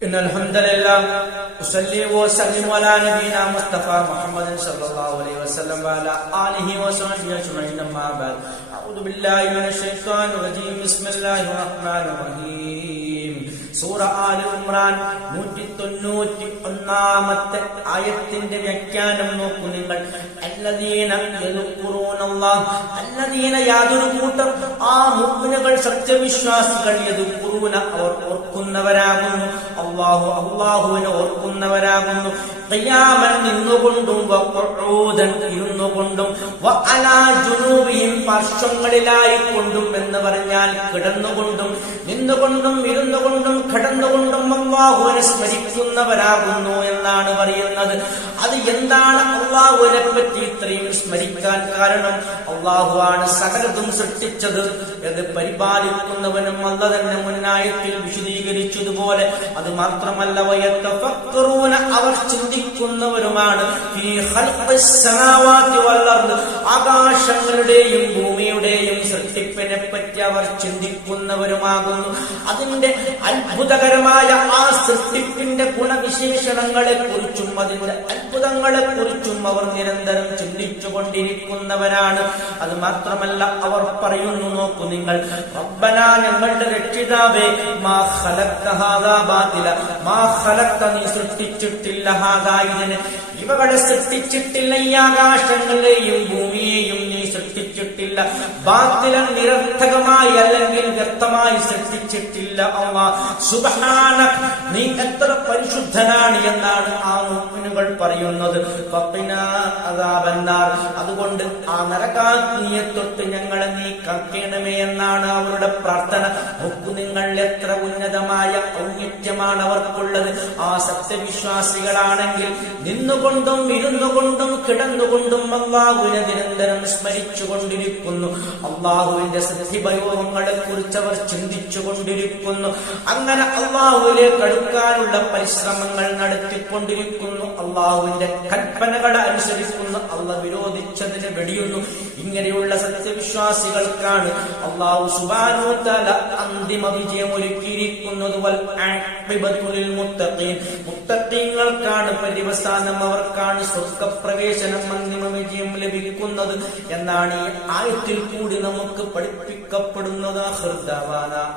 إن الحمد لله أصلي وسلم على نبينا مصطفى محمد صلى الله عليه وسلم وعلى آله وصحبه أجمعين أما بعد أعوذ بالله من الشيطان الرجيم بسم الله الرحمن الرحيم സൂറ all Imran 191 ആയത്തിന്റെ വ്യാഖ്യാനം നോക്കൂ നിങ്ങൾ. അല്ലദീന യദ്കുറൂനല്ലാഹ്, അല്ലദീന യാതൊരു കൂട്ടർ ആ മുഅ്മിനുകൾ സത്യവിശ്വാസികൾ യദ്കുറൂന അവർ ഓർക്കുന്നവരാകുന്നു, അല്ലാഹുവിനെ ഓർക്കുന്നവരാകുന്നു, ഖിയാമൻ നിന്നുകൊണ്ടും വഖുഊദൻ ഇരുന്നുകൊണ്ടും വഅലാ ജുനൂബിഹിം പാർശ്വങ്ങളിലായി കൊണ്ടും എന്ന് പറഞ്ഞാൽ കിടന്നുകൊണ്ടും നിന്നുകൊണ്ടും ഇരുന്നുകൊണ്ടും കടന്നുകൊണ്ടും അല്ലാഹുവിനെ സ്മരിക്കുന്നവരാകുന്നു എന്നാണ് പറയുന്നത്. അത് എന്താണ് അല്ലാഹുവിനെ പറ്റി ഇത്രയും സ്മരിക്കാൻ കാരണം? അല്ലാഹുവാണ് സകലതും സൃഷ്ടിച്ചത്, അത് പരിപാലിക്കുന്നവനും അല്ല തന്നെ മുന്നായത്തിൽ വിശദീകരിച്ചതുപോലെ. അത് മാത്രമല്ല വയതഫക്കറൂന അവർ ചിന്തിക്കുന്നവരുമാണ്, ഫീ ഖൽഖിസ് സമാവാതി വൽ അർദ് ആകാശങ്ങളുടെയും ഭൂമിയുടെയും സൃഷ്ടിപ്പിനെ പറ്റി അവർ ചിന്തിക്കുന്നവരുമാകുന്നു. അതിന്റെ അത്ഭുതകരമായ ആ സൃഷ്ടിപ്പിന്റെ ഗുണവിശേഷണങ്ങളെ കുറിച്ചും അതിന്റെ അത്ഭുതങ്ങളെ കുറിച്ചും അവർ നിരന്തരം ചിന്തിച്ചുകൊണ്ടിരിക്കുന്നവരാണ്. അത് മാത്രമല്ല അവർ പറയുന്നു, നോക്കൂ നിങ്ങൾ, റബ്ബനാ ഞങ്ങളുടെ രക്ഷിതാവേ, മാ ഖലഖ്ത ഹാദാ ബാതില, മാ ഖലഖ്ത നീ സൃഷ്ടിച്ചിട്ടില്ല, ഹാദാ ഇതിനെ ഇവകളെ സൃഷ്ടിച്ചിട്ടില്ല, ഈ ആകാശങ്ങളെയും ഭൂമിയെയും നീ സൃഷ്ടിച്ചിട്ടില്ല, ബാതിലൻ നിരർത്ഥകമായി അല്ലെങ്കിൽ വ്യക്തമായി സൃഷ്ടിച്ചിട്ടില്ല. അല്ലാഹ് സുബ്ഹാനക നീ എത്ര പരിശുദ്ധനാണ് എന്നാണ് ആ മുഅ്മിനുകൾ പറയുന്നത്. ഫഖിനാ അദാബന്നാർ അതുകൊണ്ട് ആ നരകാഗ്നിയെ തൊട്ട് ഞങ്ങളെ നീ കാക്കണമേ എന്നാണ് അവരുടെ പ്രാർത്ഥന. നോക്കൂ നിങ്ങൾ, എത്ര ഉന്നതമായ ഔന്നത്യമാണ് അവർക്കുള്ളത്. ആ സത്യവിശ്വാസികളാണെങ്കിൽ നിന്നുകൊണ്ടും ഇരുന്നുകൊണ്ടും കിടന്നുകൊണ്ടും അല്ലാഹുവിനെ നിരന്തരം സ്മരിച്ചുകൊണ്ടിരിക്കുന്നു. അല്ലാഹുവിന്റെ സത്യവൈഭവങ്ങളെ കുറിച്ച് അവർ ചിന്തിച്ചുകൊണ്ടിരിക്കുന്നു. അങ്ങനെ അല്ലാഹുവിലേക്ക് അടുക്കാനുള്ള പരിശ്രമങ്ങൾ നടത്തിക്കൊണ്ടിരിക്കുന്നു. അല്ലാഹുവിന്റെ കൽപ്പനകളെ അനുസരിക്കുന്നു, അല്ലാഹു വിരോധിച്ചതിനെ വെടിയുന്നു. ഇങ്ങനെയുള്ള സത്യവിശ്വാസികൾക്കാണ് അല്ലാഹു സുബ്ഹാനഹു വ തആല അന്തിമ വിജയം ഒരുക്കിയിരിക്കുന്നത്. വൽ ആഖിബത്തു ലിൽ മുത്തഖീൻ മുത്തഖീങ്ങൾക്കാണ് പര്യവസാനം, അവർക്കാണ് സ്വർഗ്ഗപ്രവേശനം, അന്തിമ വിജയം ലഭിക്കുന്നത് എന്നാണ് ഈ ആയത്തിൽ കൂടി നമുക്ക് പഠിപ്പിക്കപ്പെടുന്നത്.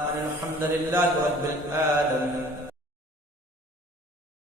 അൽഹംദുലില്ലാഹി റബ്ബിൽ ആലമീൻ.